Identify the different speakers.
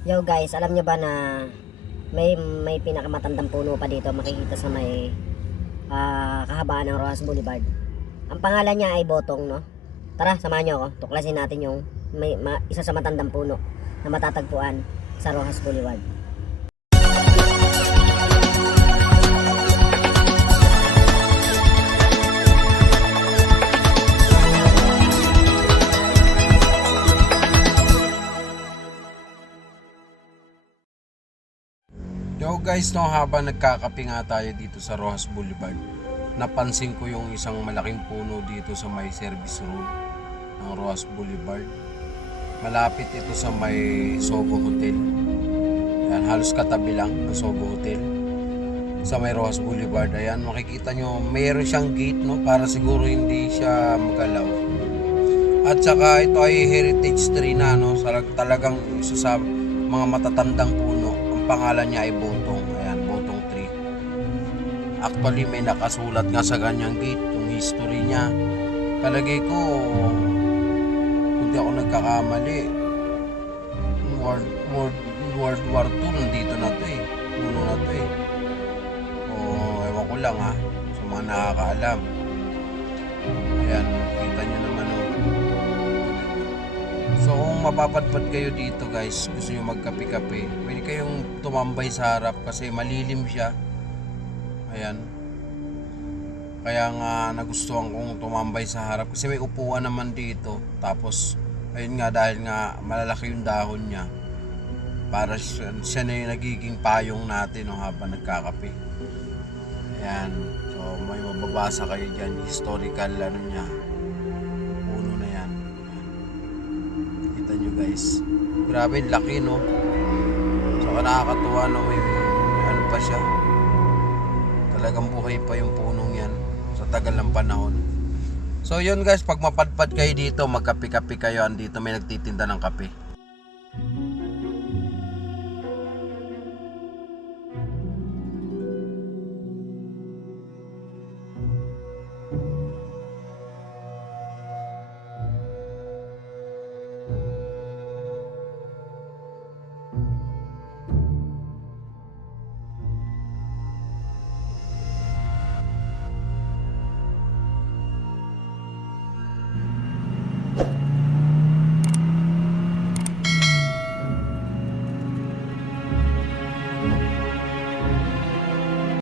Speaker 1: Yo guys, alam nyo ba na may may pinakamatandang puno pa dito makikita sa may ah, kahabaan ng Rojas Boulevard. Ang pangalan niya ay Botong, no? Tara, samahan nyo ako. Tuklasin natin yung may, ma- isa sa matandang puno na matatagpuan sa Rojas Boulevard.
Speaker 2: Yo guys, no, habang nagkakape nga tayo dito sa Rojas Boulevard, napansin ko yung isang malaking puno dito sa may service road ng Rojas Boulevard. Malapit ito sa may Sogo Hotel. Yan, halos katabi lang ng Sogo Hotel. Sa may Rojas Boulevard. Ayan, makikita nyo, mayroon siyang gate, no, para siguro hindi siya magalaw. At saka ito ay heritage tree na, no, talagang isa sa mga matatandang puno. Ang pangalan niya ay Botong. Ayan, Botong tree. Actually, may nakasulat nga sa ganyang gate, yung history niya. Palagay ko, kung di ako nagkakamali, World, World, World War II, nandito na to eh. Puno na to eh. O, ewan ko lang ha, sa mga nakakaalam. Ayan, kita nyo mapapadpad kayo dito guys, gusto nyo magkape-kape, pwede kayong tumambay sa harap kasi malilim siya. Ayan. Kaya nga nagustuhan kong tumambay sa harap kasi may upuan naman dito. Tapos, ayun nga dahil nga malalaki yung dahon niya. Para siya, siya na yung nagiging payong natin no, habang nagkakape. Ayan. So may mababasa kayo dyan. Historical ano niya. Guys. Grabe, laki no. Saka nakakatuwa no, may, ano pa siya. Talagang buhay pa yung punong yan sa tagal ng panahon. So yun guys, pag mapadpad kayo dito, magkape-kape kayo andito may nagtitinda ng kape.